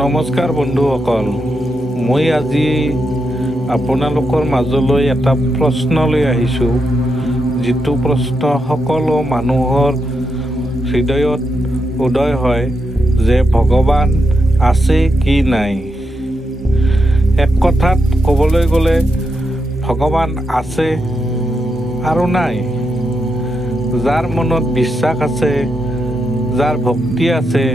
নমস্কাৰ বন্ধুসকল, মই আজি আপোনালোকৰ মাজলৈ এটা প্ৰশ্ন লৈ আহিছোঁ, যিটো প্ৰশ্ন সকলো মানুহৰ হৃদয়ত উদয় হয় যে ভগৱান আছে কি নাই। এক কথাত ক'বলৈ গ'লে ভগৱান আছে আৰু নাই। যাৰ মনত বিশ্বাস আছে, যাৰ ভক্তি আছে,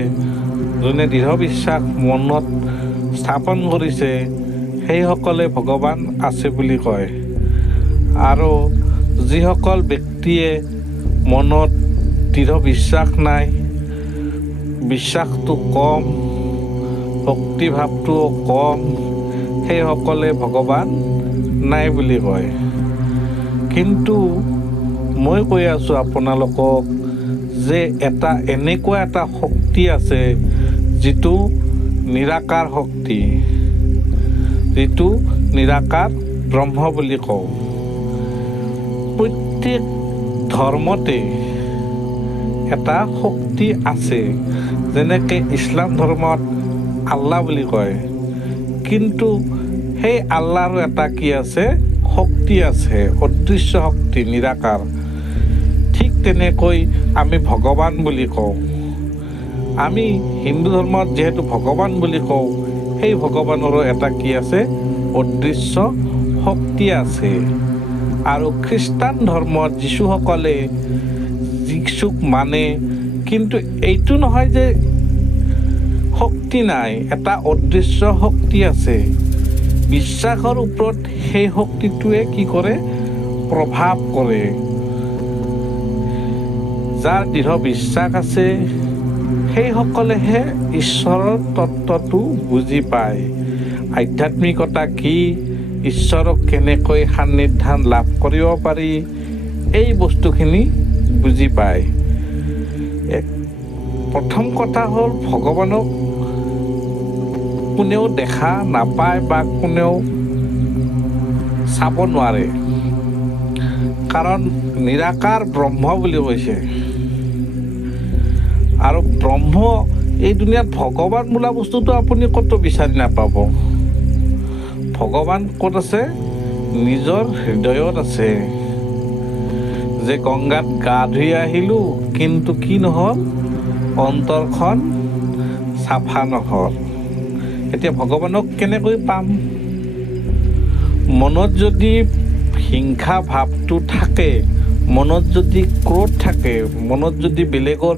যোনে দৃঢ় বিশ্বাস মনত স্থাপন কৰিছে, সেইসকলে ভগৱান আছে বুলি কয়। আৰু যিসকল ব্যক্তিয়ে মনত দৃঢ় বিশ্বাস নাই, বিশ্বাসটো কম, ভক্তিভাৱটো কম, সেইসকলে ভগৱান নাই বুলি কয়। কিন্তু মই কৈ আছোঁ আপোনালোকক যে এনেকুৱা এটা শক্তি আছে, যিটো নিৰাকাৰ শক্তি, যিটো নিৰাকাৰ ব্ৰহ্ম বুলি কওঁ। প্ৰত্যেক ধৰ্মতে এটা শক্তি আছে। যেনেকৈ ইছলাম ধৰ্মত আল্লাহ বুলি কয়, কিন্তু সেই আল্লাহৰো এটা কি আছে, শক্তি আছে, অদৃশ্য শক্তি, নিৰাকাৰ। ঠিক তেনেকৈ আমি ভগৱান বুলি কওঁ। আমি হিন্দু ধৰ্মত যিহেতু ভগৱান বুলি কওঁ, সেই ভগৱানৰো এটা কি আছে, অদৃশ্য শক্তি আছে। আৰু খ্ৰীষ্টান ধৰ্মত যীশুসকলে যীশুক মানে, কিন্তু এইটো নহয় যে শক্তি নাই, এটা অদৃশ্য শক্তি আছে। বিশ্বাসৰ ওপৰত সেই শক্তিটোৱে কি কৰে, প্ৰভাৱ কৰে। যাৰ দৃঢ় বিশ্বাস আছে, সেইসকলেহে ঈশ্বৰৰ তত্ত্বটো বুজি পায়। আধ্যাত্মিকতা কি, ঈশ্বৰক কেনেকৈ সান্নিধ্যান লাভ কৰিব পাৰি, এই বস্তুখিনি বুজি পায়। প্ৰথম কথা হ'ল, ভগৱানক কোনেও দেখা নাপায় বা কোনেও চাব নোৱাৰে, কাৰণ নিৰাকাৰ ব্ৰহ্ম বুলি কৈছে। আৰু ব্ৰহ্ম, এই দুনিয়াত ভগৱান বোলা বস্তুটো আপুনি ক'তো বিচাৰি নাপাব। ভগৱান ক'ত আছে? নিজৰ হৃদয়ত আছে। যে গংগাত গা ধুই আহিলোঁ, কিন্তু কি নহ'ল, অন্তৰখন চাফা নহ'ল। এতিয়া ভগৱানক কেনেকৈ পাম? মনত যদি হিংসা ভাৱটো থাকে, মনত যদি ক্ৰোধ থাকে, মনত যদি বেলেগৰ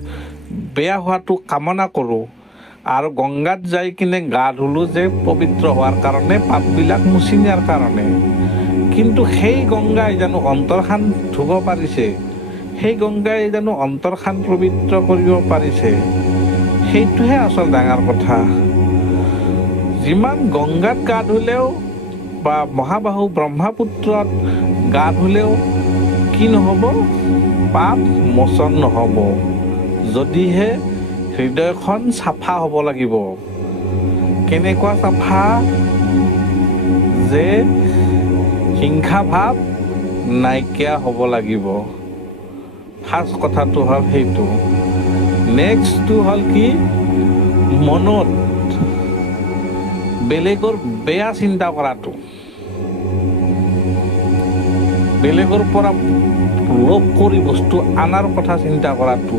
বেয়া হোৱাটো কামনা কৰোঁ, আৰু গংগাত যাই কিনে গা ধুলোঁ যে পবিত্ৰ হোৱাৰ কাৰণে, পাপবিলাক মুচি নিয়াৰ কাৰণে, কিন্তু সেই গংগাই জানো অন্তৰখান ধুব পাৰিছে? সেই গংগাই জানো অন্তৰখান পবিত্ৰ কৰিব পাৰিছে? সেইটোহে আচল ডাঙৰ কথা। যিমান গংগাত গা ধুলেও বা মহাবাহু ব্ৰহ্মপুত্ৰত গা ধুলেও কি নহ'ব, পাপ মোচন নহ'ব। যদিহে হৃদয়খন চাফা হ'ব লাগিব। কেনেকুৱা চাফা? যে হিংসা ভাৱ নাইকিয়া হ'ব লাগিব। ফাৰ্ষ্ট কথাটো হ'ল সেইটো। নেক্সটটো হ'ল কি, মনত বেলেগৰ বেয়া চিন্তা কৰাটো, বেলেগৰ পৰা লোভ কৰি বস্তু আনাৰ কথা চিন্তা কৰাটো,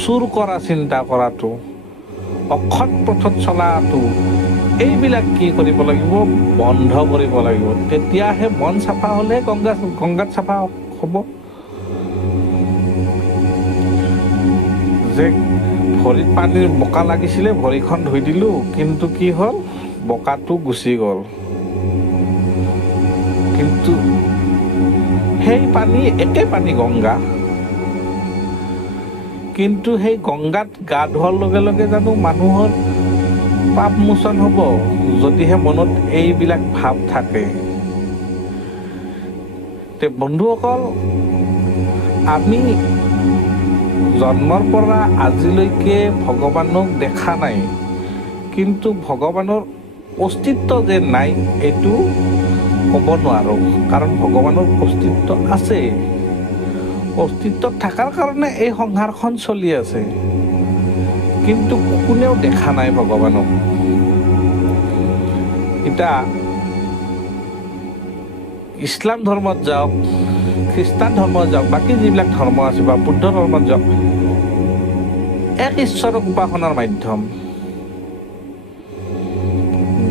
চুৰ কৰা চিন্তা কৰাটো, অসৎ পথত চলাটো, এইবিলাক কি কৰিব লাগিব, বন্ধ কৰিব লাগিব। তেতিয়াহে মন চাফা হ'লে গংগাত চাফা হ'ব। যে ভৰিত পানীৰ বোকা লাগিছিলে, ভৰিখন ধুই দিলোঁ, কিন্তু কি হ'ল, বোকাটো গুচি গ'ল। কিন্তু সেই পানী, একে পানী গংগা, কিন্তু সেই গংগাত গা ধোৱাৰ লগে লগে জানো মানুহৰ পাপ মোচন হ'ব? যদিহে মনত এইবিলাক ভাৱ থাকে। তে বন্ধুসকল, আমি জন্মৰ পৰা আজিলৈকে ভগৱানক দেখা নাই, কিন্তু ভগৱানৰ অস্তিত্ব যে নাই, এইটো ক'ব নোৱাৰোঁ, কাৰণ ভগৱানৰ অস্তিত্ব আছে। অস্তিত্ব থকাৰ কাৰণে এই সংসাৰখন চলি আছে। কিন্তু কোনেও দেখা নাই ভগৱানক। এতিয়া ইছলাম ধৰ্মত যাওক, খ্ৰীষ্টান ধৰ্মত যাওক, বাকী যিবিলাক ধৰ্ম আছে বা বুদ্ধ ধৰ্মত যাওক, এক ঈশ্বৰক উপাসনাৰ মাধ্যম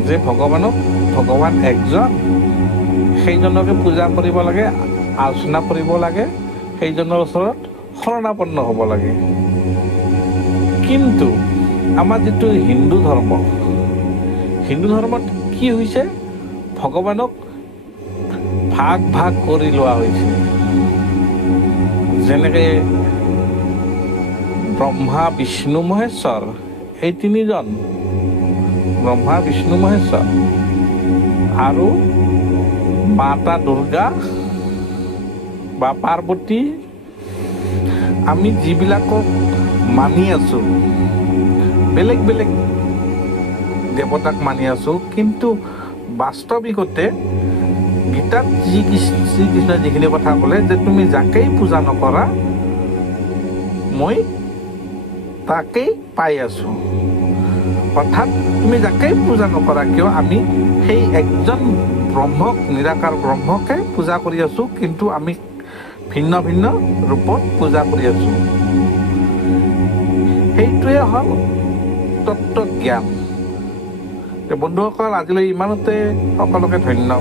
যে ভগৱান একজন, সেইজনকে পূজা কৰিব লাগে, আলোচনা কৰিব লাগে, সেইজনৰ ওচৰত শৰণাপন্ন হ'ব লাগে। কিন্তু আমাৰ যিটো হিন্দু ধৰ্মত কি হৈছে, ভগৱানক ভাগ কৰি লোৱা হৈছে। যেনেকে ব্ৰহ্মা বিষ্ণু মহেশ্বৰ, এই তিনিজন, ব্ৰহ্মা বিষ্ণু মহেশ্বৰ, আৰু মাতা দুৰ্গা বা পাৰ্বতী, আমি যিবিলাকক মানি আছোঁ, বেলেগ বেলেগ দেৱতাক মানি আছোঁ, কিন্তু বাস্তৱিকতে গীতাত শ্ৰীকৃষ্ণই যিখিনি কথা ক'লে যে তুমি যাকেই পূজা নকৰা মই তাকেই পাই আছোঁ। অৰ্থাৎ তুমি যাকেই পূজা নকৰা কিয়, আমি সেই একজন ব্ৰহ্মক, নিৰাকাৰ ব্ৰহ্মকে পূজা কৰি আছোঁ, কিন্তু আমি ভিন্ন ভিন্ন ৰূপত পূজা কৰি আছোঁ। সেইটোৱে হ'ল তত্ত্বজ্ঞান। বন্ধুসকল, আজিলৈ ইমানতে, সকলোকে ধন্যবাদ।